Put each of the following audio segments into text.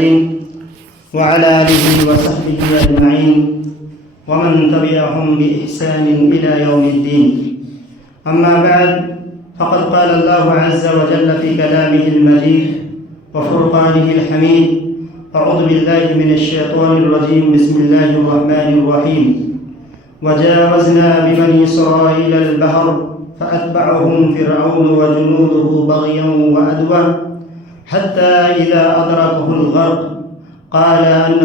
المرسلين وعلى آله وصحبه أجمعين ومن تبعهم بإحسان إلى يوم الدين. أما بعد، فقد قال الله عز وجل في كلامه المجيد وفرقانه الحميد: أعوذ بالله من الشيطان الرجيم، بسم الله الرحمن الرحيم. وجاوزنا ببني إسرائيل البحر فأتبعهم فرعون وجنوده بغيا وعدوا حتى إذا أدركه الغرق قال آمنت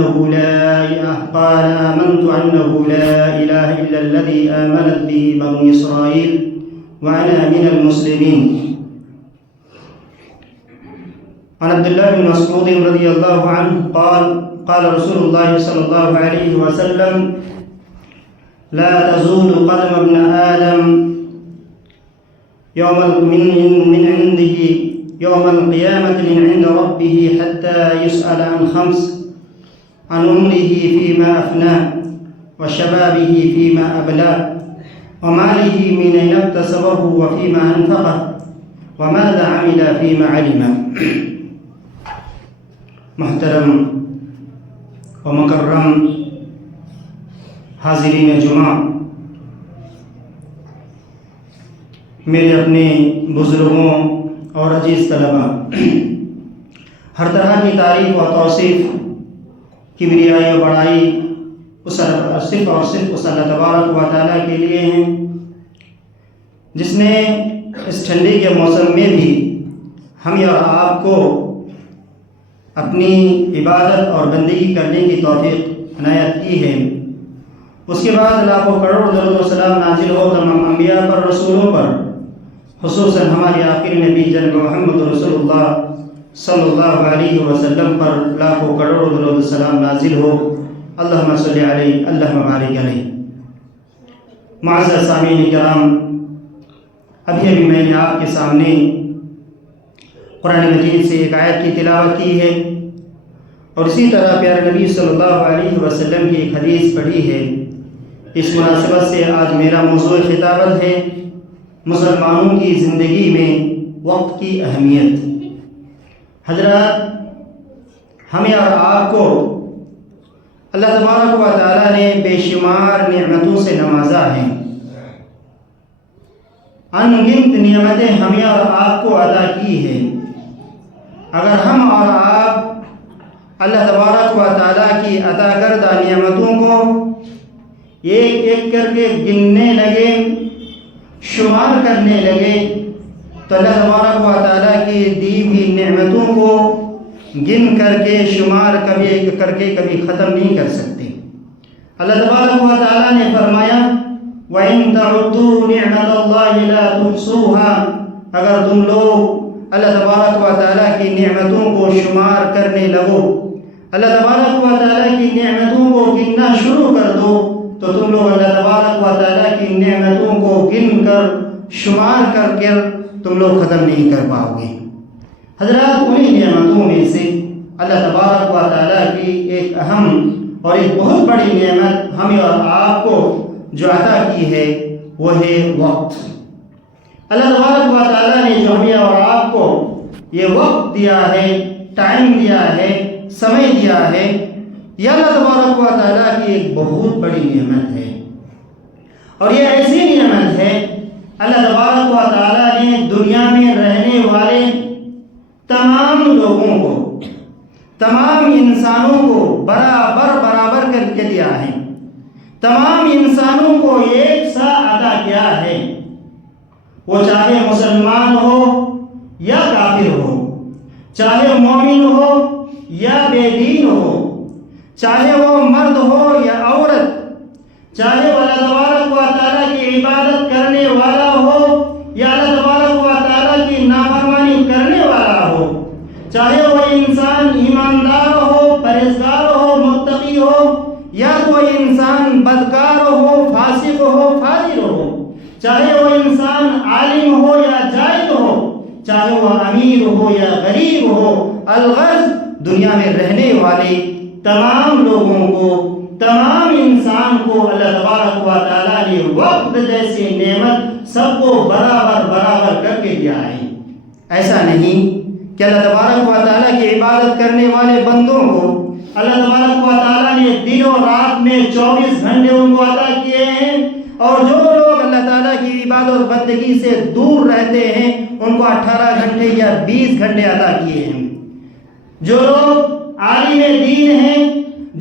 أنه لا إله إلا الذي آمنت به بنو إسرائيل وأنا من المسلمين. عن عبد الله بن مسعود رضي الله عنه قال رسول الله صلى الله عليه وسلم: لا تزول قدم ابن آدم يوم القيامة من عند ربه حتى يسأل عن خمس: عن عمره فيما أفناه، وشبابه فيما أبلاه، وماله من أين اكتسبه وفيما أنفقه، وماذا عمل فيما علم. محترم و مکرم حاضرین جمعہ، میرے اپنے بزرگوں اور عزیز طلباء، ہر طرح کی تعریف و توصیف، کبریائی و بڑائی صرف اور صرف اس اللہ تبارک و تعالیٰ کے لیے ہیں، جس نے اس ٹھنڈی کے موسم میں بھی ہمیں اور آپ کو اپنی عبادت اور بندگی کرنے کی توفیق عنایت کی ہے۔ اس کے بعد لاکھوں کروڑ درود و سلام نازل ہو تمام انبیاء پر، رسولوں پر، خصوصاً ہمارے آخری نبی جناب محمد رسول اللہ صلی اللہ علیہ وسلم پر لاکھوں کروڑ درود و سلام نازل ہو۔ اللہم صلی علیہ، اللہم بارک علیہ۔ معزز سامعین کرام، ابھی میں نے آپ کے سامنے قرآن مجید سے ایک آیت کی تلاوت کی ہے، اور اسی طرح پیارے نبی صلی اللہ علیہ وسلم کی ایک حدیث پڑھی ہے۔ اس مناسبت سے آج میرا موضوع خطابت ہے: مسلمانوں کی زندگی میں وقت کی اہمیت۔ حضرات، ہمیں اور آپ کو اللہ تبارک و تعالیٰ نے بے شمار نعمتوں سے نوازا ہے۔ ان گنت نعمتیں ہمیں اور آپ کو عطا کی ہیں۔ اگر ہم اور آپ اللہ تبارک و تعالیٰ کی عطا کردہ نعمتوں کو ایک ایک کر کے گننے لگے، شمار کرنے لگے، تو اللہ تبارک و تعالیٰ کی دی ہوئی نعمتوں کو گن کر کے شمار کبھی ختم نہیں کر سکتے۔ اللہ تبارک و تعالیٰ نے فرمایا: وَإِن تَعُدُّوا نِعْمَةَ اللَّهِ لَا تُحْصُوهَا۔ اگر تم لوگ اللہ تبارک و تعالیٰ کی نعمتوں کو شمار کرنے لگو، اللہ تبارک و تعالیٰ کی نعمتوں کو گننا شروع کر دو، تو تم لوگ اللہ تبارک و تعالیٰ کی نعمتوں کو گن کر شمار کر تم لوگ ختم نہیں کر پاؤ گے۔ حضرات، انہی نعمتوں میں سے اللہ تبارک و تعالیٰ کی ایک اہم اور ایک بہت بڑی نعمت ہمیں اور آپ کو جو عطا کی ہے وہ ہے وقت۔ اللہ تبارک و تعالیٰ نے جو ہمیں اور آپ کو یہ وقت دیا ہے، ٹائم دیا ہے، سمے دیا ہے، یہ اللہ تبارک و تعالیٰ کی ایک بہت بڑی نعمت ہے۔ اور یہ ایسی نعمت ہے، اللہ تبارک و تعالیٰ نے دنیا میں رہنے والے تمام لوگوں کو، تمام انسانوں کو برابر کر کے دیا ہے، تمام انسانوں کو ایک سا عطا کیا ہے۔ وہ چاہے مسلمان ہو یا کافر ہو، چاہے مومن ہو یا بے دین ہو، چاہے وہ مرد ہو یا عورت، چاہے وہ اللہ تبارک و تعالیٰ کی عبادت کرنے والا ہو یا اللہ تبارک و تعالیٰ کی نافرمانی کرنے والا ہو، چاہے وہ انسان ایماندار ہو، پرہیزگار ہو، متقی ہو، یا کوئی انسان بدکار ہو، فاسق ہو، فاجر ہو، چاہے وہ انسان عالم ہو یا جاہل ہو، چاہے وہ امیر ہو یا غریب ہو، الغرض دنیا میں رہنے والے تمام لوگوں کو، تمام انسان کو اللہ تبارک و تعالیٰ نے وقت جیسی نعمت سب کو برابر کر کے دیا ہے۔ ایسا نہیں کہ اللہ تبارک و تعالیٰ کی عبادت کرنے والے بندوں کو اللہ تبارک و تعالیٰ نے دن و رات میں 24 گھنٹے ان کو عطا کیے ہیں، اور جو لوگ اللہ تعالیٰ کی عبادت اور بندگی سے دور رہتے ہیں ان کو 18 گھنٹے یا 20 گھنٹے عطا کیے ہیں۔ جو لوگ عالم دین ہیں،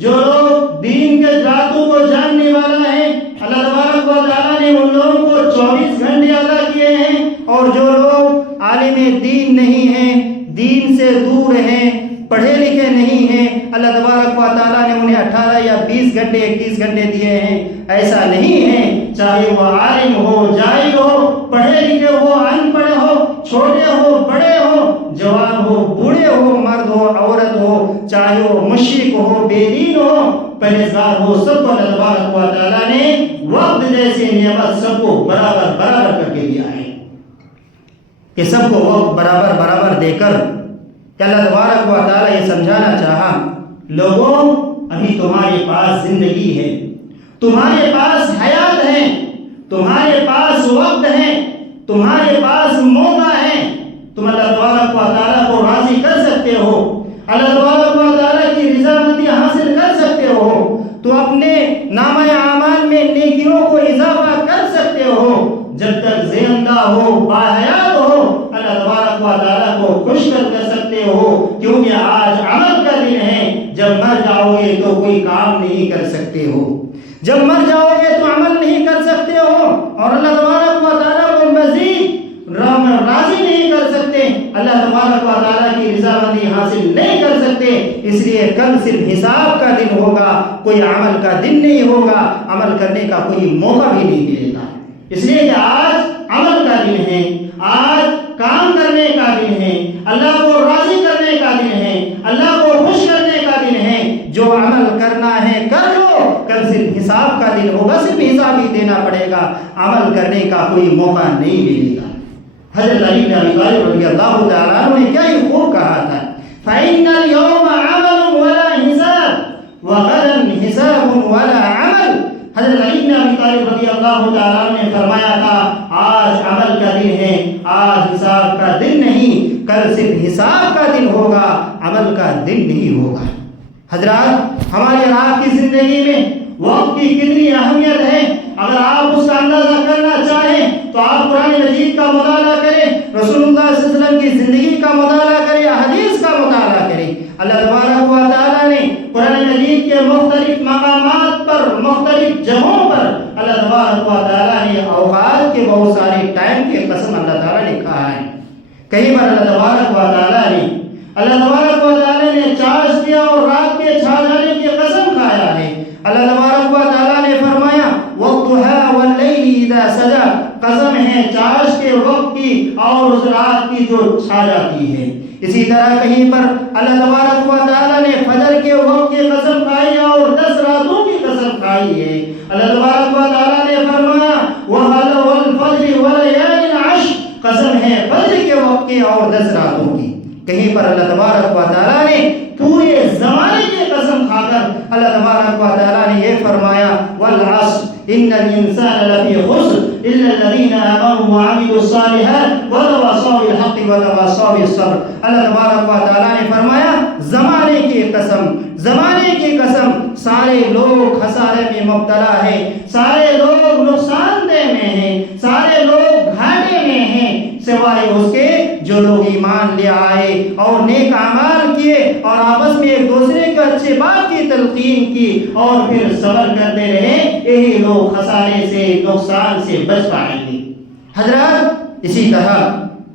جو لوگ دین کے راتوں کو جاننے والا ہے، اللہ تبارک و تعالیٰ نے ان لوگوں کو 24 گھنٹے عطا کیے ہیں، اور جو لوگ عالم دین نہیں ہیں، دین سے دور ہیں، پڑھے لکھے نہیں ہیں، اللہ تبارک و تعالیٰ نے انہیں 18 یا 20 گھنٹے 21 گھنٹے دیے ہیں۔ ایسا نہیں ہے، چاہے وہ عالم ہو، جاہل ہو، پڑھے لکھے ہو، ان پڑھ ہو، چھوٹے ہو، بڑے ہو، جوان ہو، بوڑھے ہو، مرد ہو، عورت ہو، چاہے وہ مشرک ہو، بے دین ہو، پرہیزگار ہو، سب کو اللہ تبارک و تعالیٰ نے وقت جیسے نعمت سب کو برابر برابر کر کے دیا ہے، کہ سب کو وقت برابر برابر دے کر کہ اللہ تبارک و تعالیٰ یہ سمجھانا چاہا، لوگوں ابھی تمہارے پاس زندگی ہے، تمہارے پاس حیات ہے، تمہارے پاس وقت ہے، تمہارے پاس موقع ہے، تم اللہ تبارک و تعالیٰ کو راضی کر سکتے ہو، اللہ تبارک و تعالیٰ کی رضامندی حاصل کر سکتے ہو، تو اپنے نامہ اعمال میں نیکیوں کو اضافہ کر سکتے ہو، جب تک زندہ ہو، باحیات ہو، اللہ تبارک و تعالیٰ کو خوش کر سکتے ہو، کیونکہ آج عمل کا دن ہے، جب مر جاؤ گے تو کوئی کام نہیں کر سکتے ہو، جب مر جاؤ گے تو عمل نہیں کر سکتے ہو، اور اللہ تبارک و تعالیٰ کو مزید راضی نہیں کر سکتے، اللہ تبارک و تعالیٰ کی رضامندی حاصل نہیں کر سکتے، اس لیے کل صرف حساب کا دن ہوگا، کوئی عمل کا دن نہیں ہوگا، عمل کرنے کا کوئی موقع بھی نہیں ملے گا، اس لیے کہ آج عمل کا دن ہے، آج کام کرنے کا دن ہے، اللہ کو راضی کرنے کا دن ہے، اللہ کو خوش کرنے کا دن ہے، جو عمل کرنا ہے کر لو، کل صرف حساب کا دن ہوگا، صرف حساب ہی دینا پڑے گا، عمل کرنے کا کوئی موقع نہیں ملے گا۔ حضرت علی بن ابی طالب رضی اللہ تعالیٰ عنہ نے کیا ہی خوب کہا تھا، فَإِنَّ الْيَوْمَ عَمَلٌ وَلَا حِسَابٌ وَغَدًا حِسَابٌ وَلَا عَمَلٌ۔ حضرت علی بن ابی طالب رضی اللہ تعالیٰ عنہ نے فرمایا تھا، آج عمل کا دن ہے، آج حساب کا دن نہیں، کل صرف حساب کا دن ہوگا، عمل کا دن نہیں ہوگا۔ حضرات، ہماری آپ کی زندگی میں وقت کی کتنی اہمیت ہے، اگر آپ اس کا اندازہ کرنا چاہیں تو آپ قرآن مجید کا مطالعہ کریں، رسول اللہ صلی اللہ علیہ وسلم کی زندگی کا مطالعہ کریں، حدیث کا مطالعہ کریں۔ اللہ تبارک و تعالیٰ نے قرآن مجید کے مختلف مقامات پر، مختلف جگہوں پر اللہ تبارک و تعالیٰ نے اوقات کے بہت سارے ٹائم کے قسم اللہ تعالیٰ نے کہا ہے۔ کئی بار اللہ تبارک و تعالیٰ نے چاش دیا اور رات کے چھا جانے کی قسم کھایا ہے۔ اللہ تبارک و تعالیٰ نے فرمایا وَالضُّحَىٰ وَاللَّيْلِ إِذَا سَجَىٰ، قسم ہے چاش کے وقت کی اور اس رات کی جو چھا جاتی ہے۔ اسی طرح کہیں پر اللہ تبارک و تعالیٰ نے فجر کے وقت کی قسم کھائی اور 10 راتوں کی قسم کھائی ہے۔ اللہ تبارک و تعالیٰ نے فرمایا وَالْفَجْرِ وَلَيَالٍ عَشْرٍ، قسم ہے فجر کے وقت کی اور 10 راتوں کی۔ کہیں پر اللہ تبارک و تعالیٰ نے پورے زمانے کی قسم کھا کر اللہ تبارک و تعالیٰ نے یہ فرمایا وَالْعَصْرِ إِنَّ الْإِنسَانَ لَفِي خُسْرٍ إِلَّا الَّذِينَ آمَنُوا وَعَمِلُوا الصَّالِحَاتِ وَتَوَاصَوْا بِالْحَقِّ وَتَوَاصَوْا بِالصَّبْرِ۔ اللہ تبارک و تعالیٰ نے فرمایا زمانے کی قسم، زمانے کی قسم، سارے لوگ خسارے میں مبتلا ہیں، سارے لوگ نقصان دہ میں ہیں، سارے لوگ گھاٹے میں ہیں، سوائے اس کے جو لوگ ایمان لے آئے اور نیک اعمال کیے اور آپس میں ایک دوسرے کو اچھے بات کی تلقین کی اور پھر صبر کرتے رہے، یہی لوگ خسارے سے، نقصان سے بچ پائیں گے۔ حضرات، اسی طرح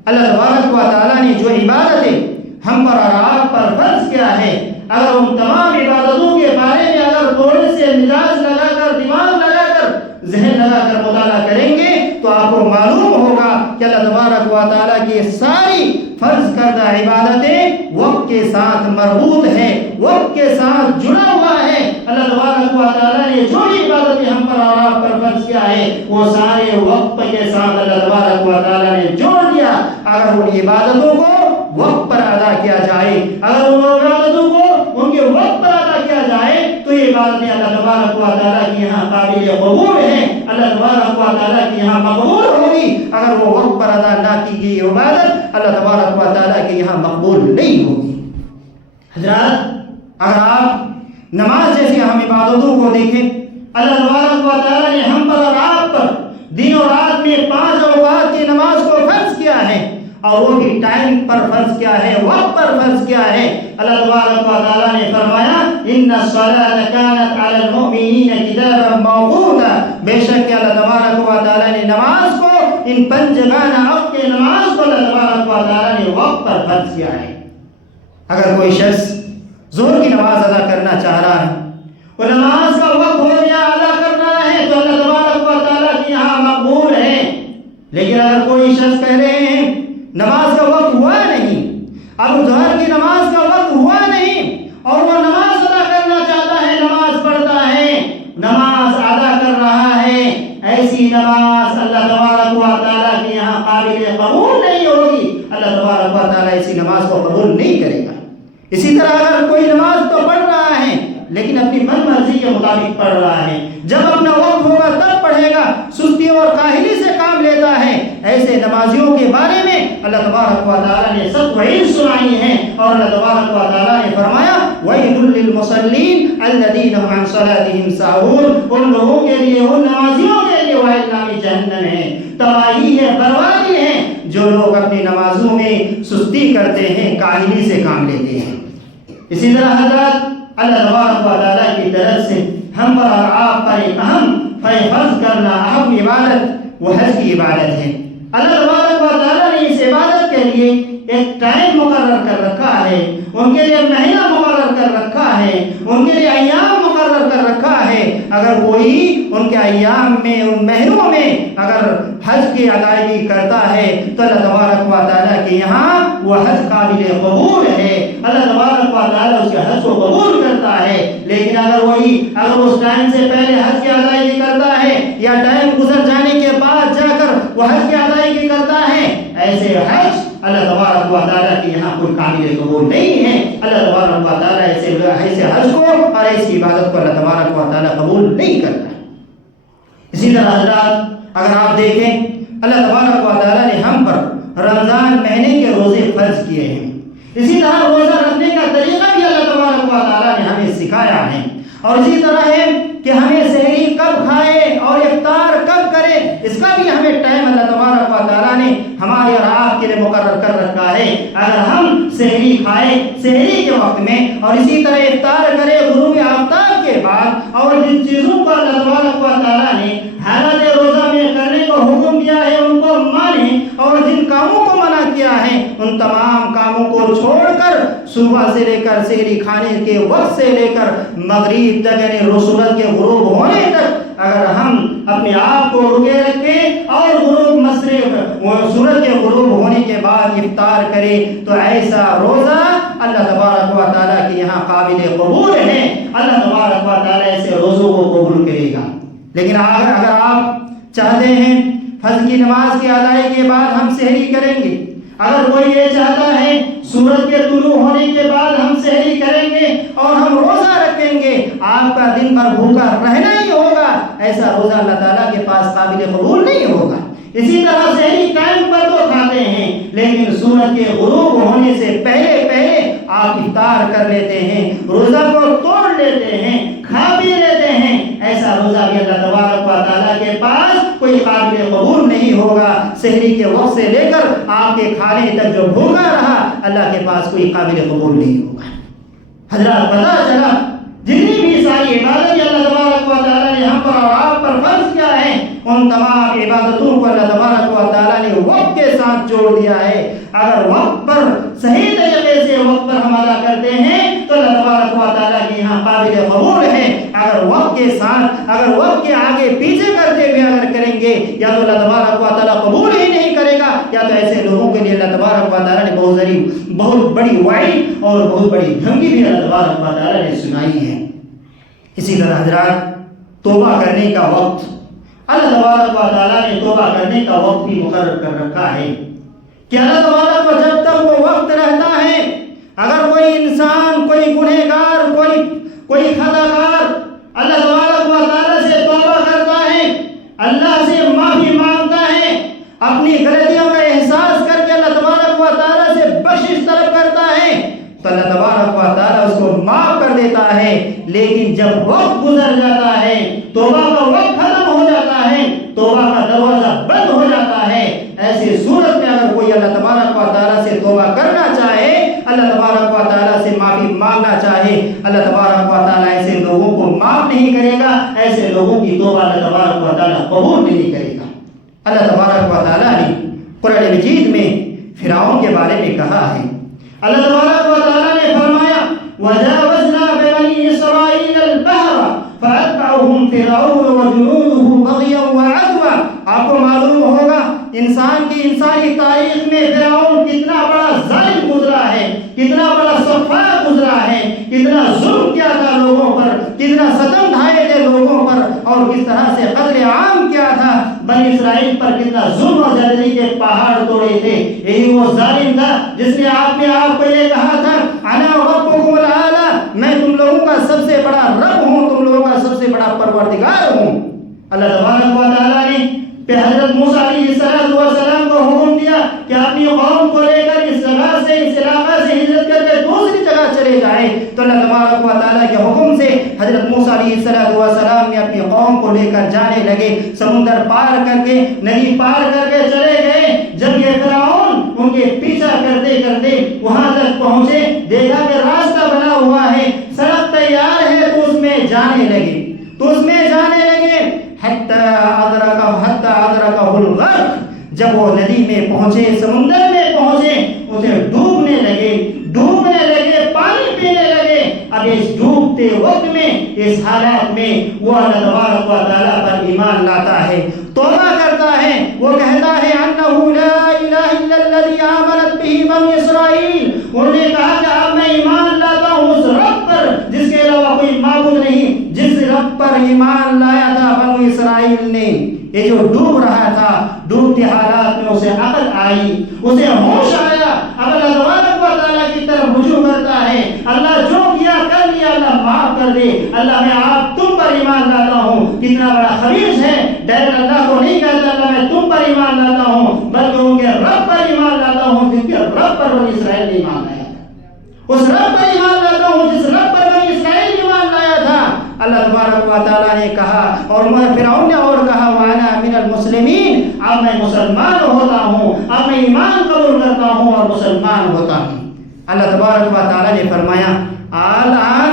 اللہ تبارک و تعالیٰ نے جو عبادتیں ہم پر اور آپ پر فرض کیا ہے، اگر ان تمام عبادتوں کے بارے میں اگر تھوڑے سے مزاج لگا کر، دماغ لگا کر، ذہن لگا کر مطالعہ کریں گے تو آپ کو معلوم ہوگا کہ اللہ تبارک و تعالیٰ کی ساری فرض کردہ عبادتیں وقت کے ساتھ مربوط ہیں، وقت کے ساتھ جڑا ہوا ہے۔ اللہ تبارک و تعالیٰ نے جو بھی عبادتیں ہم پر اور آپ پر فرض کیا ہے وہ سارے وقت کے ساتھ اللہ تبارک و تعالیٰ نے جوڑ دیا۔ اگر ان عبادتوں کو وقت پر ادا کیا جائے، اگر ان عبادتوں کو ان کے وقت پر ادا کیا جائے تو یہ عبادتیں اللہ تبارک و تعالیٰ کی یہاں قابل قبول ہیں، اللہ تبارک و تعالیٰ کی یہاں مقبول ہوگی۔ اگر وہ وقت پر ادا نہ کی گئی عبادت اللہ تبارک و تعالیٰ کی یہاں مقبول نہیں ہوگی۔ حضرات، اگر آپ نماز جیسی اہم عبادتوں کو دیکھیں، اللہ تبارک و تعالیٰ نے ہم پر اور آپ پر دن اور رات میں 5 اوقات کی نماز کو فرض کیا ہے، اور وہ بھی ٹائم پر فرض کیا ہے، وقت پر فرض کیا ہے۔ اللہ تبارک و تعالیٰ نے فرمایا ان الصلاۃ کانت علی المؤمنین کتابا موقوتا، بے شک کہ اللہ تبارک و تعالیٰ نے نماز کو، ان 5 جگانہ وقت کی نماز کو اللہ تبارک و تعالیٰ نے وقت پر فرض کیا ہے۔ اگر کوئی شخص ظہر کی نماز ادا کرنا چاہ رہا ہے، وہ نماز کا وقت ہو گیا ادا کرنا ہے، تو اللہ تبارک و تعالیٰ کے یہاں مقبول ہے۔ لیکن اگر کوئی شخص کہہ رہے ہیں نماز کا وقت ہوا نہیں، اب ظہر کی نماز کا وقت ہوا نہیں، اور وہ نماز ادا کرنا چاہتا ہے، نماز پڑھتا ہے، نماز ادا کر رہا ہے، ایسی نماز اللہ تبارک و تعالیٰ کے یہاں قابل قبول نہیں ہوگی۔ اللہ تبارک و تعالیٰ ایسی نماز کو قبول نہیں کرے گا۔ اسی طرح اگر کوئی نماز تو پڑھ رہا ہے لیکن اپنی من مرضی کے مطابق پڑھ رہا ہے، جب اپنا وقت ہوگا تب پڑھے گا، سستی اور کاہلی سے کام لیتا ہے، ایسے نمازیوں کے بارے میں اللہ تبارک و تعالیٰ نے سخت وعید سنائی ہے، اور اللہ تبارک و تعالیٰ نے فرمایا وَيْلٌ لِّلْمُصَلِّينَ الَّذِينَ هُمْ عَنْ صَلَاتِهِمْ سَاهُونَ، ان لوگوں کے لیے، ان نمازیوں کے لیے وعید نامی جہنم ہے، تباہی ہے، بربادی ہے، جو لوگ اپنی نمازوں میں سستی کرتے ہیں، کاہلی سے کام لیتے ہیں۔ اسی طرح حضرات، اللہ تبارک و تعالیٰ کی طرف سے ہم پر اور آپ پر ایک اہم فرض کرنا اہم عبادت وہ حج کی عبادت ہے۔ اللہ تبارک و تعالیٰ نے اس عبادت کے لیے ایک ٹائم مقرر کر رکھا ہے، ان کے لیے مہینہ مقرر کر رکھا ہے، ان کے لیے ایام مقرر کر رکھا ہے۔ اگر کوئی ان کے ایام میں، ان مہینوں میں اگر حج کی ادائیگی کرتا ہے تو اللہ تبارک و تعالیٰ کے یہاں وہ حج قابل قبول ہے، اللہ تبارک و تعالیٰ اس کے حج کو قبول کرتا ہے۔ لیکن اگر اس ٹائم سے پہلے حج کی ادائیگی کرتا ہے، یا ٹائم گزر جانے کے بعد جا کر وہ حج کی ادائیگی کرتا ہے، ایسے حج اللہ تبارک و تعالیٰ کے یہاں کوئی قابل قبول نہیں ہے۔ اللہ تبارک و تعالیٰ ایسے حج کو اور ایسی عبادت کو اللہ تبارک و تعالیٰ قبول نہیں کرتا۔ اسی طرح حضرات، اگر آپ دیکھیں اللہ تبارک و تعالیٰ نے ہم پر رمضان مہینے کے روزے فرض کیے ہیں، اسی طرح روزہ رکھنے کا طریقہ بھی اللہ تبارک و تعالیٰ نے ہمیں سکھایا ہے، اور اسی طرح ہے کہ ہمیں سحری کب کھائے اور افطار کب کرے، اس کا بھی ہمیں ٹائم اللہ تبارک و تعالیٰ نے ہمارے اور آپ کے لیے مقرر کر رکھا ہے۔ اگر ہم سحری کھائے سحری کے وقت میں، اور اسی طرح افطار کرے غروب آفتاب کے بعد، اور جن چیزوں کو اللہ تبارک و تعالیٰ نے حالت روزہ میں کرنے کو حکم دیا ہے ان کو مانیں، اور جن کاموں کو منع کیا ہے ان تمام کاموں کو چھوڑ کر صبح سے لے کر سحری کھانے کے وقت سے لے کر مغرب تک، یعنی سورج کے غروب ہونے تک اگر ہم اپنے آپ کو رکے رکھیں اور سورج کے غروب ہونے کے بعد افطار کریں، تو ایسا روزہ اللہ تبارک و تعالیٰ کے یہاں قابل قبول ہے، اللہ تبارک و تعالیٰ ایسے روزوں کو قبول کرے گا۔ لیکن اگر آپ چاہتے ہیں فجر کی نماز کی ادائیگی کے بعد ہم سحری کریں گے، اگر کوئی یہ چاہتا ہے سورج کے طلوع ہونے کے بعد ہم سحری کریں گے اور ہم روزہ رکھیں گے، آپ کا دن بھر بھوکا رہنا ہی ہوگا، ایسا روزہ اللہ تعالیٰ کے پاس قابل قبول نہیں ہوگا۔ اسی طرح سحری ٹائم پر تو کھاتے ہیں، لیکن سورج کے غروب ہونے سے پہلے آپ افطار کر لیتے ہیں، روزہ کو توڑ لیتے ہیں، کھا بھی لیتے ہیں، ایسا روزہ بھی اللہ تبارک و تعالیٰ کے پاس کوئی قابل قبول نہیں ہوگا۔ سحری کے وقت سے لے کر آپ کے کھانے تک جو بھوکا رہا، اللہ کے پاس کوئی قابل قبول نہیں ہوگا۔ حضرات، پتہ چلا جتنی بھی ساری عبادت اللہ تبارک و تعالیٰ نے ہم پر اور آپ پر فرض کیا ہے، ان تمام عبادتوں کو اللہ تبارک و تعالیٰ نے وقت کے ساتھ جوڑ دیا ہے۔ اگر وقت پر صحیح طریقے سے وقت پر ہم ادا کرتے ہیں تو اللہ تبارک و تعالیٰ کے یہاں قابل قبول ہے۔ اگر وقت کے ساتھ، اگر وقت کے آگے پیچھے کرتے ہوئے اگر کریں گے، یا تو اللہ تبارک و تعالیٰ قبول ہی نہیں کرے گا، یا تو ایسے لوگوں کے لیے اللہ تبارک و تعالیٰ نے بہت بڑی وعید اور بہت بڑی دھمکی بھی اللہ تبارک و تعالیٰ نے سنائی ہے۔ اسی طرح حضرات، توبہ کرنے کا وقت، اللہ تبارک و تعالیٰ نے توبہ کرنے کا وقت بھی مقرر کر رکھا ہے کہ اللہ تبارک و جب تک وہ وقت رہتا ہے، اگر کوئی انسان، کوئی گنہگار، کوئی خطا کار اللہ تبارک و تعالیٰ سے توبہ کرتا ہے، اللہ سے معافی مانگتا ہے، اپنی غلطیوں کا احساس کر کے اللہ تبارک و تعالیٰ سے بخشش دیتا ہے، لیکن جب وقت گزر جاتا ہے، توبہ کا وقت ختم ہو جاتا ہے، توبہ کا دروازہ بند ہو جاتا ہے، ایسی صورت میں اگر کوئی اللہ تبارک و تعالیٰ سے توبہ کرنا چاہے، اللہ تبارک و تعالیٰ سے معافی مانگنا چاہے، اللہ تبارک و تعالیٰ ایسے لوگوں کو معاف نہیں کرے گا، ایسے لوگوں کی توبہ اللہ تبارک و تعالیٰ قبول نہیں کرے گا۔ اللہ تبارک و تعالیٰ نے قرآن مجید میں فرعون کے بارے میں کہا ہے، اللہ تبارک و تعالیٰ نے فرمایا وَجَاوَزْنَا بِبَنِي إِسْرَائِيلَ الْبَحْرَ فَأَتْبَعَهُمْ فِرْعَوْنُ وَجُنُودُهُ بَغْيًا وَعَدْوًا۔ آپ کو معلوم ہوگا انسان کی انسانی تاریخ میں فرعون کتنا بڑا ظالم گزرا ہے، کتنا بڑا سفاہ گزرا ہے، کتنا ظلم کیا تھا لوگوں پر، کتنا ستم ڈھائے تھے لوگوں پر، اور کس طرح سے قتل عام کیا تھا، بنی اسرائیل پر کتنا ظلم اور زیادتی کے پہاڑ توڑے تھے۔ یہی وہ ظالم تھا جس نے آپ کو یہ کہا تھا انا ربکم الاعلی، میں تم لوگوں کا سب سے بڑا رب ہوں، تم لوگوں کا سب سے بڑا پروردگار ہوں۔ اللہ تبارک و تعالیٰ نے حضرت موسیٰ علیہ السلام کو حکم دیا کہ اپنی قوم کو لے کر اس جگہ سے، اس علاقہ سے ہجرت کر کے دوسری جگہ چلے جائیں، تو اللہ تبارک و تعالیٰ کے حکم سے حضرت موسیٰ علیہ السلام نے اپنی قوم کو لے کر جانے لگے، سمندر پار کر کے، ندی پار کر کے چلے گئے۔ جب یہ فرعون ان کے پیچھا کرتے کرتے وہاں تک پہنچے، دیکھا کہ راستہ بنا ہوا ہے، سڑک تیار ہے، تو اس میں جانے لگے، حتی ادرکہ الغرق، جب وہ ندی میں پہنچے، سمندر میں پہنچے، اسے ڈوبنے لگے، پانی پینے لگے۔ اب اس ڈوبتے وقت میں، اس حالات میں وہ اللہ تبارک و تعالیٰ پر ایمان لاتا ہے، توبہ کرتا ہے، وہ کہتا ہے انہ لا الہ الا الذی آمنت بہ بنو اسرائیل، انہوں نے کہا کہ اب میں ایمان لاتا ہوں اس رب پر جس کے علاوہ کوئی معبود نہیں، جس رب پر ایمان لایا تھا بنو اسرائیل نے۔ یہ جو ڈوب رہا تھا، ڈوبتے حالات میں اسے عقل آئی، اسے ہوش آیا، اب اللہ تبارک و تعالیٰ کی طرف رجوع کرتا ہے، اللہ جو کیا کر لیا، اللہ معاف کر دے، اللہ میں آپ تم پر ایمان لاتا ہوں۔ کتنا بڑا خبیث ہے، ڈائریکٹ اللہ کو نہیں کہتا اللہ میں تم پر ایمان لاتا ہوں، بلکہ ان کے رب پر ایمان لاتا ہوں جن کے رب پر بنی اسرائیل نے ایمان لایا تھا، اس رب پر ایمان لاتا ہوں جس رب پر بنی اسرائیل نے ایمان لایا تھا۔ اللہ تبارک و تعالیٰ نے کہا، اور فرعون نے اور کہا وَأَنَا مِنَ الْمُسْلِمِينَ، اب میں مسلمان ہوتا ہوں، اب میں ایمان قبول کرتا ہوں اور مسلمان ہوتا ہوں۔ اللہ تبارک و تعالیٰ نے فرمایا آلآن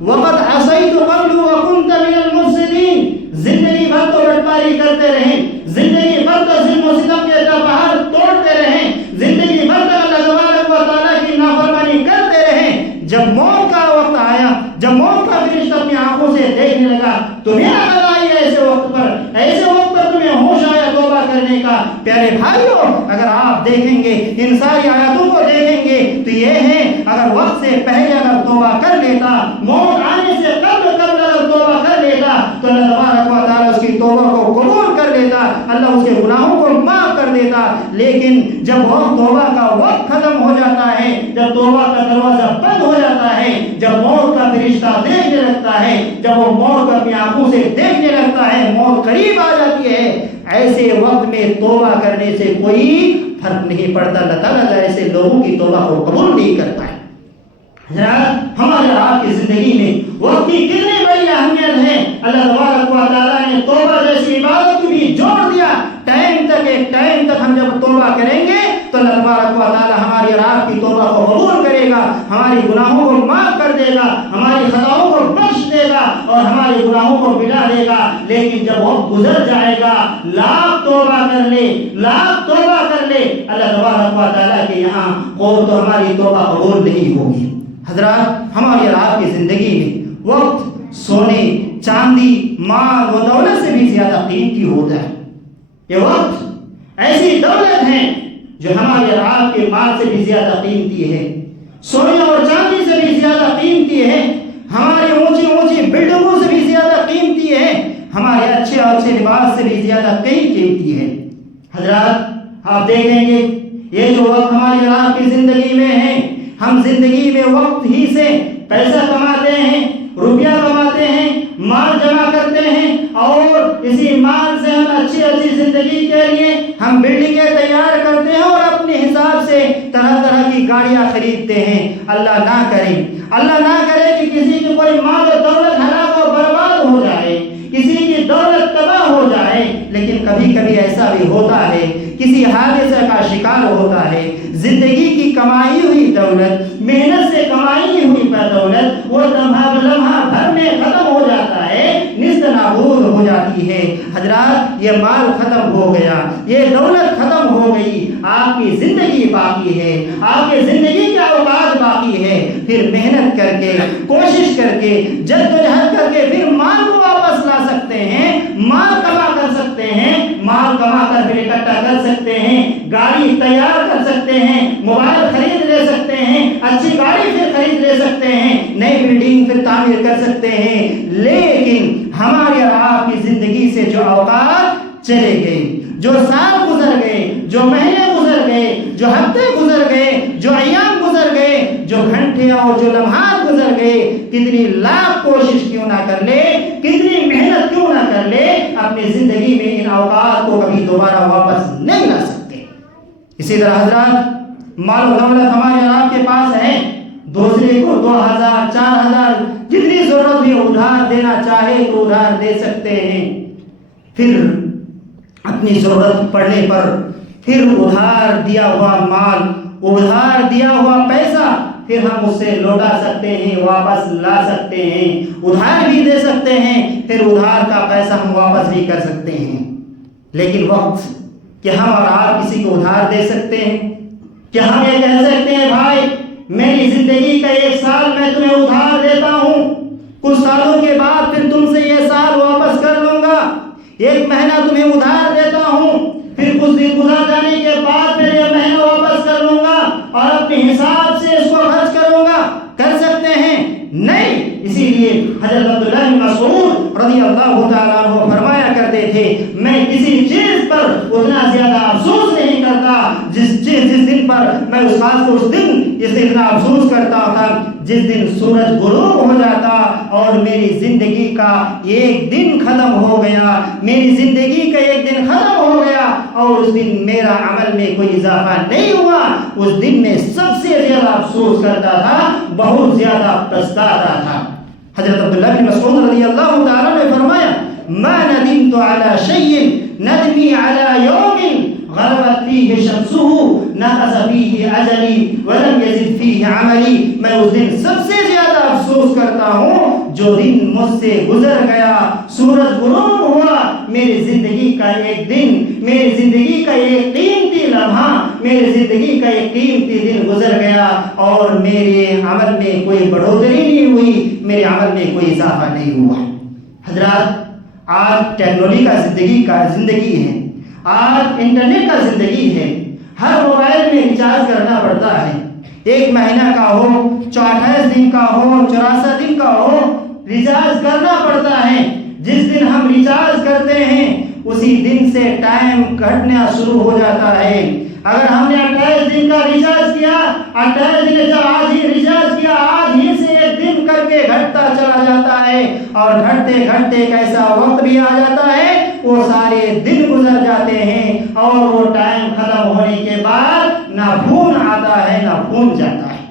وقد عصیت قبل وکنت من المفسدین، زندگی بھر تو بٹپاری کرتے رہیں، زندگی بھر تو ظلم و ستم کے پہاڑ توڑتے رہیں، زندگی بھر تو اللہ تبارک و تعالیٰ کی نافرمانی کرتے رہیں، جب موت کا وقت آیا، جب موت کا فرشتہ اپنی آنکھوں سے دیکھنے لگا، تمہیں عقل آئی ایسے وقت پر تمہیں ہوش آیا توبہ کرنے کا۔ پیارے بھائیوں، اگر آپ دیکھیں گے ان ساری آیاتوں کو دیکھیں گے تو یہ ہے اگر وقت سے پہلے اگر توبہ کر لیتا، موت آنے سے قبل اگر توبہ کر لیتا تو اللہ تبارک و تعالیٰ اس کی توبہ کو قبول کر لیتا، اللہ اس کے گناہوں کو معاف کر دیتا۔ لیکن جب وہ توبہ کا وقت ختم ہو جاتا ہے، جب توبہ کا دروازہ بند ہو جاتا ہے، جب موت کا فرشتہ دیکھنے لگتا ہے، جب وہ موت کو اپنی آنکھوں سے دیکھنے لگتا ہے، موت قریب آ جاتی ہے، ایسے وقت میں توبہ کرنے سے کوئی فرق نہیں پڑتا، اللہ تعالیٰ ایسے لوگوں کی توبہ کو قبول نہیں کرتا ہے۔ ہمارے آپ کی زندگی میں وقت کی کتنی بڑی اہمیت ہے، اللہ تبارک و تعالیٰ نے توبہ جیسی عبادت کو بھی جوڑ دیا۔ ایک ٹائم تک ہم جب توبہ کریں گے تو اللہ تبارک و تعالیٰ ہماری اور آپ کی توبہ کو قبول کرے گا، ہماری گناہوں کو معاف کر دے گا، ہماری خطاؤں کو بخش دے گا اور ہمارے گناہوں کو مٹا دے گا۔ لیکن جب وقت گزر جائے گا، لاکھ توبہ کر لے، اللہ تبارک و تعالیٰ کے یہاں تو ہماری توبہ قبول نہیں ہوگی۔ حضرات، ہماری اور آپ کی زندگی میں وقت سونے، چاندی، مال و دولت سے بھی زیادہ قیمتی ہوتا ہے۔ یہ وقت ایسی دولت ہے جو ہمارے اور آپ کے مال سے بھی زیادہ قیمتی ہے، سونے اور چاندی سے بھی زیادہ قیمتی ہے، ہماری اونچی بلڈنگوں سے بھی زیادہ قیمتی ہے، ہمارے اچھے لباس سے بھی زیادہ قیمتی ہے۔ حضرات، آپ دیکھیں گے یہ جو وقت ہماری اور آپ کی زندگی میں ہے، ہم زندگی میں وقت ہی سے پیسہ کماتے ہیں، روپیہ کماتے ہیں، مال جمع کرتے ہیں، اور اسی مال سے ہم اچھی زندگی کے لیے ہم بلڈنگیں تیار کرتے ہیں اور اپنے حساب سے طرح طرح کی گاڑیاں خریدتے ہیں۔ اللہ نہ کرے اللہ نہ کرے کہ کسی کی کوئی مال و دولت ہلاک و برباد ہو جائے، کسی کی دولت تباہ ہو جائے، لیکن کبھی کبھی ایسا بھی ہوتا ہے کسی حادثے کا شکار ہوتا ہے، زندگی کی کمائی ہوئی دولت، محنت سے کمائی ہوئی دولت وہ لمحہ بھر میں ختم ہو جاتا ہے، نیست نابود ہو جاتی ہے۔ حضرات یہ مال ختم ہو گیا، یہ دولت ختم ہو گئی، آپ کی زندگی باقی ہے، آپ کی زندگی کا اوقات باقی ہے، پھر محنت کر کے، کوشش کر کے، جدوجہد کر کے پھر مال کو واپس لا سکتے ہیں، مال کما کر سکتے ہیں، مال کما کر پھر اکٹھا کر سکتے ہیں، گاڑی تیار کر سکتے ہیں، موبائل خرید لے سکتے ہیں، اچھی گاڑی پھر خرید لے سکتے ہیں، نئی بلڈنگ پھر تعمیر کر سکتے ہیں، لیکن ہمارے اور آپ کی زندگی سے جو اوقات چلے گئے، جو سال گزر گئے، جو مہینے گزر گئے، جو ہفتے گزر گئے، جو ایام گزر گئے، جو گھنٹے اور جو لمحات گزر گئے، کتنی لاکھ کوشش کیوں نہ کر لے، کتنی محنت کیوں نہ کر لے، اپنی زندگی میں ان اوقات کو کبھی دوبارہ واپس نہیں لا سکتے۔ اسی طرح حضرات مال و دولت ہمارے اور آپ کے پاس ہے، دوسرے کو 2000 4000 جتنی ضرورت ہوئی ادھار دینا چاہے تو ادھار دے سکتے ہیں، پھر اپنی ضرورت پڑنے پر پھر ادھار دیا ہوا مال، ادھار دیا ہوا پیسہ پھر ہم اس سے لوٹا سکتے ہیں، واپس لا سکتے ہیں، ادھار بھی دے سکتے ہیں، پھر ادھار کا پیسہ ہم واپس بھی کر سکتے ہیں۔ لیکن وقت کہ ہم اور آپ کسی کو ادھار دے سکتے ہیں؟ کیا ہم یہ کہہ سکتے ہیں بھائی میری زندگی کا 1 سال میں تمہیں ادھار دیتا ہوں، کچھ سالوں کے بعد پھر تم سے یہ سال واپس کر لوں گا، 1 مہینہ تمہیں ادھار دیتا ہوں، پھر کچھ دن گزر جانے کے بعد پھر یہ مہینہ واپس کر لوں گا اور اپنے حساب سے اس کو خرچ کروں گا؟ کر سکتے ہیں؟ نہیں۔ اسی لیے حضرت عبداللہ بن مسعود رضی اللہ تعالیٰ عنہ فرمایا کرتے تھے میں کسی چیز پر اتنا زیادہ افسوس نہیں کرتا جس دن پر میں اس خاص کو اس دن اتنا افسوس کرتا تھا جس دن سورج غروب ہو جاتا اور میری زندگی کا 1 دن ختم ہو گیا، میری زندگی کا 1 دن ختم ہو گیا اور اس دن میرا عمل میں کوئی اضافہ نہیں ہوا، اس دن میں سب سے زیادہ افسوس کرتا تھا، بہت زیادہ پچھتاتا تھا۔ حضرت عبداللہ بن مسعود رضی اللہ تعالیٰ نے فرمایا ما ندمت على شيء ندمي على يوم غربت فيه شمسه نقص فيه اجلي ولم يزد فيه عملي، میں اس دن سب سے زیادہ افسوس کرتا ہوں جو دن مجھ سے گزر گیا، سورج غروب ہوا، میری زندگی کا 1 دن، میری زندگی کا 1 قیمتی لمحہ، میری زندگی کا 1 قیمتی دن گزر گیا اور میرے عمل میں کوئی بڑھوتری نہیں ہوئی، میرے عمل میں کوئی اضافہ نہیں ہوا۔ حضرات آج ٹیکنالوجی کا زندگی ہے، آج انٹرنیٹ کا زندگی ہے، ہر موبائل میں ریچارج کرنا پڑتا ہے، 1 مہینہ کا ہو، 28 دن کا ہو، 84 دن کا ہو، ریچارج کرنا پڑتا ہے۔ جس دن ہم ریچارج کرتے ہیں اسی دن سے ٹائم گھٹنا شروع ہو جاتا ہے۔ اگر ہم نے 28 دن کا ریچارج کیا، 28 دن جب آج ہی ریچارج کیا، آج ہی سے 1 دن کر کے گھٹتا چلا جاتا ہے اور گھٹتے گھٹتے ایک ایسا وقت بھی آ جاتا ہے وہ سارے دن گزر جاتے ہیں اور وہ ٹائم ختم ہونے کے بعد نہ فون آتا ہے نہ فون جاتا ہے۔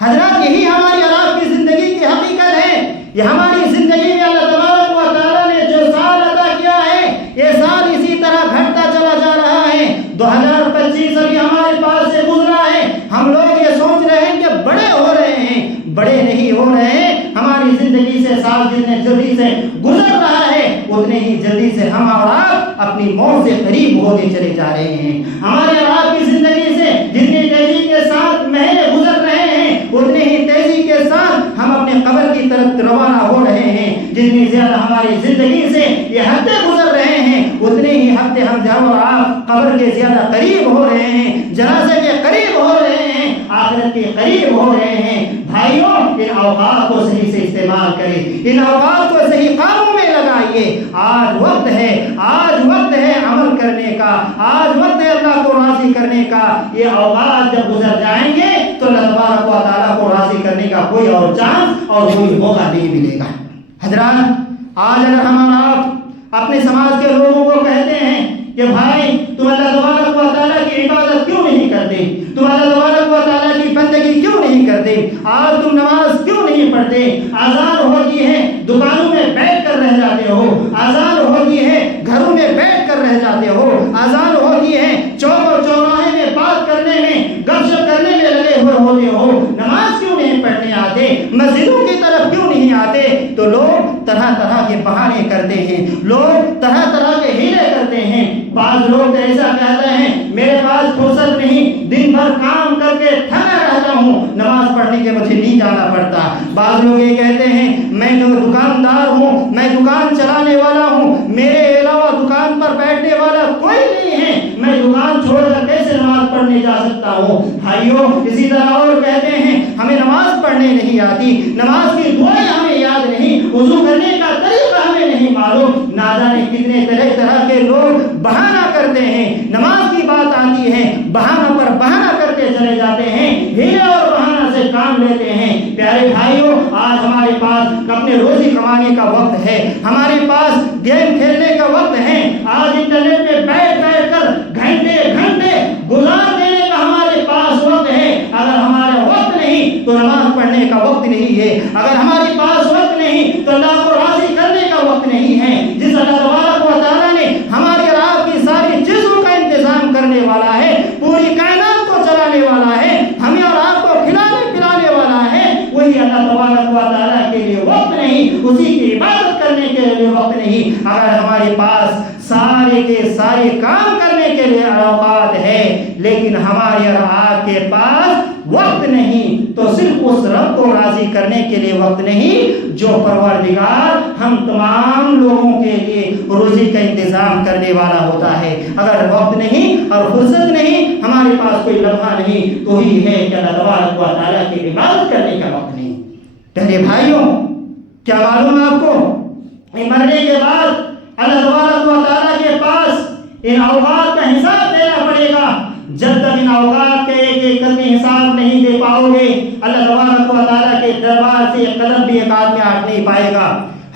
حضرات یہی ہماری اور آپ کی زندگی کی حقیقت ہے، یہ ہماری زندگی میں اللہ تبارک و تعالیٰ نے جو سال عطا کیا ہے یہ سال اسی طرح گھٹتا چلا جا رہا ہے۔ 2025 ابھی ہمارے پاس سے گزرا ہے، ہم لوگ یہ سوچ رہے ہیں کہ بڑے ہو رہے ہیں، بڑے نہیں ہو رہے ہیں۔ ہماری زندگی سے سال جتنے جلدی سے گزر رہا ہے اتنے ہی جلدی سے ہم اور آپ اپنی موت سے قریب ہوتے چلے جا رہے ہیں۔ ہمارے اور آپ کی زندگی سے جتنی تیزی کے ساتھ مہینے گزر رہے ہیں اتنے ہی تیزی کے ساتھ ہم اپنے قبر کی طرف روانہ ہو رہے ہیں۔ جتنی زیادہ ہماری زندگی سے یہ ہفتے گزر رہے ہیں اتنے ہی ہفتے ہم اور آپ قبر کے زیادہ قریب ہو رہے ہیں، جنازے کے قریب ہو رہے ہیں، آخرت کے قریب ہو رہے ہیں۔ بھائیوں ان اوقات کو صحیح سے استعمال کریں، ان اوقات کو صحیح کاموں میں لگائیے۔ آج وقت ہے، آج وقت ہے عمل کرنے کا، آج وقت ہے اللہ کو راضی کرنے کا۔ یہ اوقات جب گزر جائیں گے تو اللہ تبارک و تعالیٰ کو راضی کرنے کا کوئی اور چانس اور کوئی موقع نہیں ملے گا۔ حضرات آج اگر ہم اور آپ اپنے سماج کے لوگوں کو کہتے ہیں کہ بھائی تم اللہ تبارک و تعالیٰ کی عبادت کیوں نہیں کرتے، تم اللہ تبارک و تعالیٰ کی بندگی کیوں نہیں کرتے، آج تم نماز کیوں پڑھتے, اذان ہوتی ہے دکانوں میں بیٹھ کر رہ جاتے ہو, اذان ہوتی ہے گھروں میں بیٹھ کر رہ جاتے ہو, اذان ہوتی ہے چوک اور چوراہے میں بات کرنے میں گپ شپ کرنے میں لگے ہوئے ہوتے ہو, نماز کیوں نہیں پڑھنے آتے, مسجدوں کی طرف کیوں نہیں آتے؟ تو لوگ طرح طرح کے بہانے کرتے ہیں, لوگ طرح طرح کے ہیلے کرتے ہیں. بعض لوگ تو ایسا کہتے ہیں میرے پاس فرصت نہیں, دن بھر کام کر کے تھکا رہتا ہوں, نماز پڑھنے کے مجھے نہیں جانا پڑتا. بعض لوگ یہ کہتے ہیں میں دکاندار ہوں, میں دکان چلانے والا ہوں, میرے علاوہ دکان پر بیٹھنے والا کوئی نہیں ہے, میں دکان چھوڑ کر کیسے نماز پڑھنے جا سکتا ہوں. بھائیوں اسی طرح اور کہتے ہیں ہمیں نماز پڑھنے نہیں آتی, نماز کی دعائیں ہمیں یاد نہیں, وضو کرنے کا طریقہ ہمیں نہیں معلوم. نہ جانے کتنے طرح طرح کے لوگ بہانہ کرتے ہیں, نماز کی بات آتی ہے بہانہ پر بہانہ کرتے چلے جاتے ہیں, ہیلے اور بہانہ سے کام لیتے ہیں. پیارے بھائیوں آج ہمارے پاس اپنے روزی کمانے کا وقت ہے, ہمارے پاس گیم کھیلنے کا وقت ہے, آج انٹرنیٹ پہ بیٹھ بیٹھ کر گھنٹے گھنٹے گزار دینے کا ہمارے پاس وقت ہے. اگر ہمارا وقت نہیں تو نماز پڑھنے کا وقت نہیں ہے, اگر ہمارے پاس وقت نہیں تو اللہ کو راضی کرنے کا وقت نہیں ہے. جس اللہ تبارک و تعالیٰ نے ہمارے اور آپ کی ساری چیزوں کا انتظام کرنے والا ہے, پوری کائنات کو چلانے والا ہے, ہمیں اور آپ کو کھلانے پلانے والا ہے, وہی اللہ تبارک و تعالیٰ کے لیے وقت نہیں, اسی کی عبادت کرنے کے لیے وقت نہیں. اگر ہمارے پاس سارے کے سارے کام کرنے کے لیے اوقات ہے لیکن ہمارے اور آپ کے پاس وقت نہیں, تو صرف اس رب کو راضی کرنے کے لیے وقت نہیں جو پروردگار ہم تمام لوگوں کے لیے روزی کا انتظام کرنے والا ہوتا ہے. اگر وقت نہیں اور فرصت نہیں, ہمارے پاس کوئی لمحہ نہیں, تو ہی ہے کہ اللہ تبارک و تعالیٰ کی عبادت کرنے کا وقت نہیں. پہلے بھائیوں کیا معلوم آپ کو مرنے کے بعد اللہ تبارک و تعالیٰ کے پاس ان اوقات کا حساب دینا پڑے گا. جب تک ان اوقات کے ایک ایک قدم حساب نہیں دے پاؤ گے, اللہ تبارک و تعالیٰ کے دربار سے ایک قدم بھی ایک آدمی ہٹ نہیں پائے گا.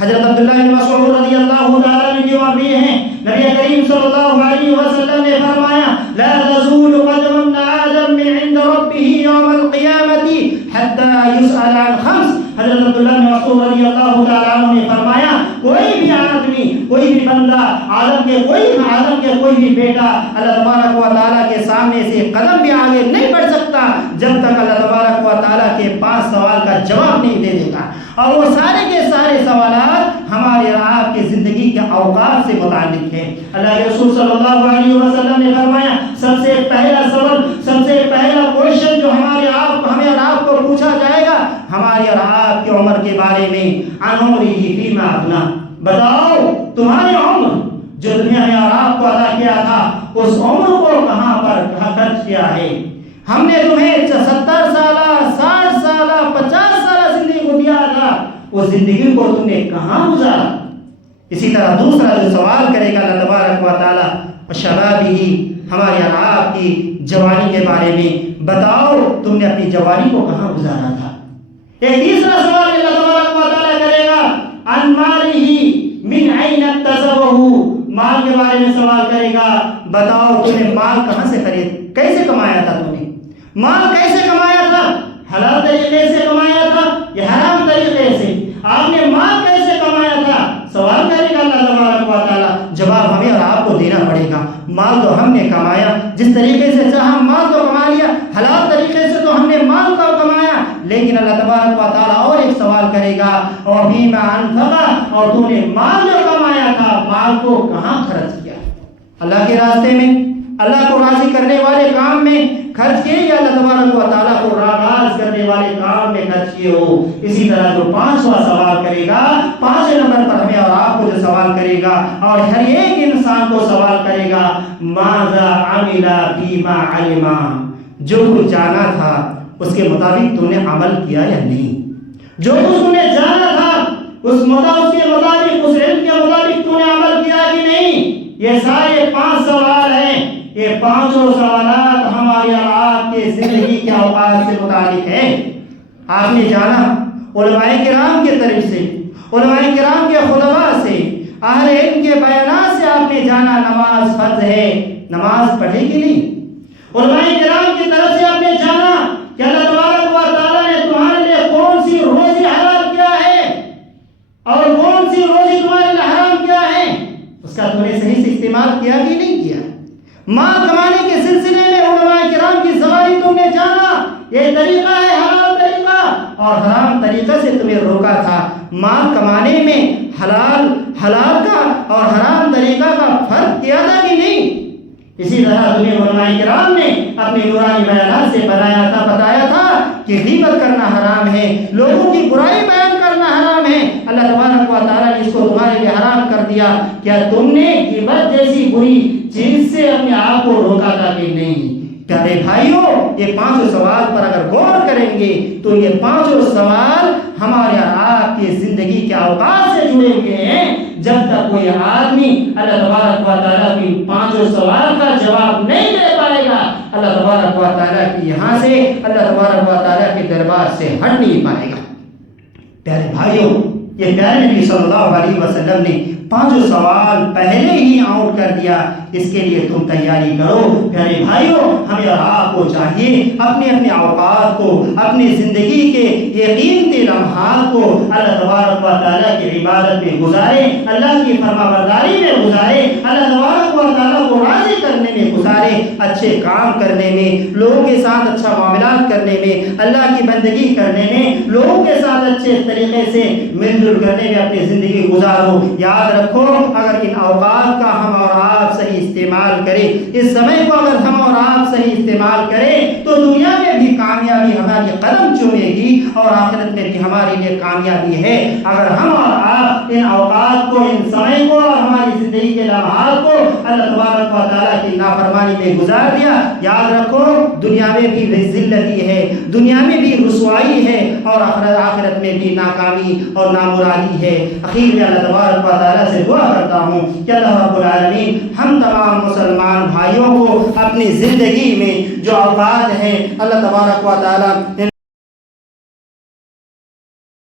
حضرت عبداللہ بن مسعود رضی اللہ تعالیٰ عنہ کی مروی ہیں, نبی کریم صلی اللہ علیہ وسلم نے فرمایا لا تزول قدم ابن آدم من عند ربه يوم القیامة حتى يسأل عن خمس. حضرت عبداللہ بن مسعود رضی اللہ تعالیٰ عنہ نے فرمایا کوئی بھی آدمی, کوئی بھی بندہ, آدم کے کوئی بھی بیٹا اللہ تبارک و تعالیٰ کے سامنے سے قدم بھی آگے نہیں بڑھ سکتا جب تک اللہ تبارک و تعالیٰ کے 5 سوال کا جواب نہیں دے دے گا. اور وہ سارے کے سارے سوالات ہمارے اور آپ کی زندگی کے اوقات سے متعلق ہیں. اللہ کے رسول صلی اللہ علیہ وسلم نے فرمایا سب سے پہلا سوال, سب سے پہلا کوشچن جو ہمیں اور آپ کو پوچھا جائے گا ہماری اور آپ کی عمر کے بارے میں, عن عمرہ فیما افنیٰ, بتاؤ تمہاری عمر جو دنیا میں اور آپ کو عطا کیا تھا اس عمر کو کہاں پر خرچ کیا ہے. ہم نے تمہیں 70 سالہ 60 سالہ 50 سالہ زندگی کو دیا تھا, اس زندگی کو تم نے کہاں گزارا. اسی طرح دوسرا جو سوال کرے گا اللہ تبارک و تعالیٰ شبابہ, ہمارے اور آپ کی جوانی کے بارے میں, بتاؤ تم نے اپنی جوانی کو کہاں گزارا تھا. ایک تیسرا سوال اللہ تبارک و تعالیٰ کرے گا عن مالہ من این اکتسبہ, مال کے بارے میں سوال کرے گا, بتاؤ تم نے مال کہاں سے خرید, کیسے کمایا تھا, تم نے مال کیسے کمایا تھا, حلال طریقے سے کمایا تھا یا حرام طریقے سے, آپ نے مال کیسے کمایا تھا. سوال کرے گا اللہ تبارک و تعالیٰ, جواب ہمیں اور آپ کو دینا پڑے گا. مال تو ہم نے کمایا, جس طریقے سے چاہا مال تو کما لیا, حلال طریقے سے تو ہم نے مال کو کمایا, لیکن اللہ تبارک و تعالیٰ اور ایک سوال کرے گا اور فیما انفقہ, اور تو نے مال جو کمایا تھا مال کو کہاں خرچ کیا, اللہ کے راستے میں, اللہ کو راضی کرنے والے کام میں خرچ کیے یا اللہ تبارک و تعالیٰ کو راضی کرنے والے کام میں خرچ کیے ہو. اسی طرح جو 5واں سوال کرے گا, 5 نمبر پر ہمیں اور آپ کو جو سوال کرے گا اور ہر ایک انسان کو سوال کرے گا ماذا عمل فیما علم, جو کچھ جانا تھا اس کے مطابق تو نے عمل کیا یا نہیں, جو کچھ تم نے جانا تھا اس کے مطابق, اس علم کے مطابق تو نے عمل کیا کہ نہیں. یہ سارے 5 سوال ہیں, یہ 5 سوالات ہماری اور آپ کے زندگی کے اوقات سے متعلق ہیں. آپ نے جانا علماء کرام کے طرف سے, علماء کرام کے خطباء سے, اہل علم کے بیانات سے آپ نے جانا نماز فرض ہے, نماز پڑھے کہ نہیں. علماء کرام کی طرف سے آپ نے جانا کہ اللہ تبارک و تعالیٰ نے تمہارے لیے کون سی روزی حلال کی تم نے صحیح سے استعمال کیا کہ نہیں کیا؟ مال کمانے کے سلسلے میں علماء کرام کی سواری تم نے جانا، یہ طریقہ ہے حلال طریقہ، اور حرام طریقہ سے تمہیں روکا تھا۔ مال کمانے میں حلال کا اور حرام طریقہ کا فرق کیا تھا کہ نہیں؟ اسی طرح تمہیں علماء کرام نے اپنے نورانی بیانات سے بتایا تھا کہ غیبت کرنا حرام ہے، لوگوں کی برائی بیان کرنا حرام ہے۔ اللہ تبارک و تعالیٰ نے اس کو تمہارے لیے حرام کر دیا۔ کیا تم نے غیبت جیسی بری چیز سے اپنے آپ کو روکا تھا کہ نہیں؟ پیارے بھائیوں، یہ پانچوں سوال پر اگر غور کریں گے تو یہ پانچوں سوال ہمارے اور آپ کی زندگی کے اوقات سے جڑے ہوئے ہیں۔ جب تک کوئی آدمی اللہ تبارک و تعالیٰ کی پانچوں سوال کا جواب نہیں دے پائے گا، اللہ تبارک و تعالیٰ کی یہاں سے اللہ تبارک و تعالیٰ کے دربار سے ہٹ نہیں پائے گا۔ پیارے بھائیوں، یہ پیارے نبی صلی اللہ علیہ وسلم نے پانچوں سوال پہلے ہی آؤٹ کر دیا، اس کے لیے تم تیاری کرو۔ پیارے بھائیوں، ہمیں اور آپ کو چاہیے اپنے اوقات کو، اپنی زندگی کے یہ قیمتی لمحات کو اللہ تبارک و تعالیٰ کی عبادت میں گزارے، اللہ کی فرمانبرداری میں گزارے، اللہ تبارک و تعالیٰ کو راضی کرنے میں گزارے، اچھے کام کرنے میں، لوگوں کے ساتھ اچھا معاملات کرنے میں، اللہ کی بندگی کرنے میں، لوگوں کے ساتھ اچھے طریقے سے مل جل کرنے میں اپنی زندگی گزارو۔ یاد رکھو، اگر ان اوقات کا ہم اور آپ صحیح استعمال کریں، اس سمے کو اگر ہم اور آپ صحیح استعمال کریں تو دنیا میں بھی کامیابی ہماری قدم چومے گی اور آخرت میں بھی ہمارے لیے کامیابی ہے۔ اگر ہم اور آپ ان اوقات کو، ان سمے کو اور ہماری زندگی کے لمحات کو اللہ تبارک و تعالیٰ کی نافرمانی میں گزار دیا، یاد رکھو دنیا میں بھی ذلتی ہے، دنیا میں بھی رسوائی ہے اور آخرت میں بھی ناکامی اور نامرادی ہے۔ اخیر میں اللہ تبارک و تعالیٰ سے دعا کرتا ہوں کہ اللہ رب العالمین ہم تمام مسلمان بھائیوں کو اپنی زندگی میں جو اوقات ہیں اللہ تبارک و تعالیٰ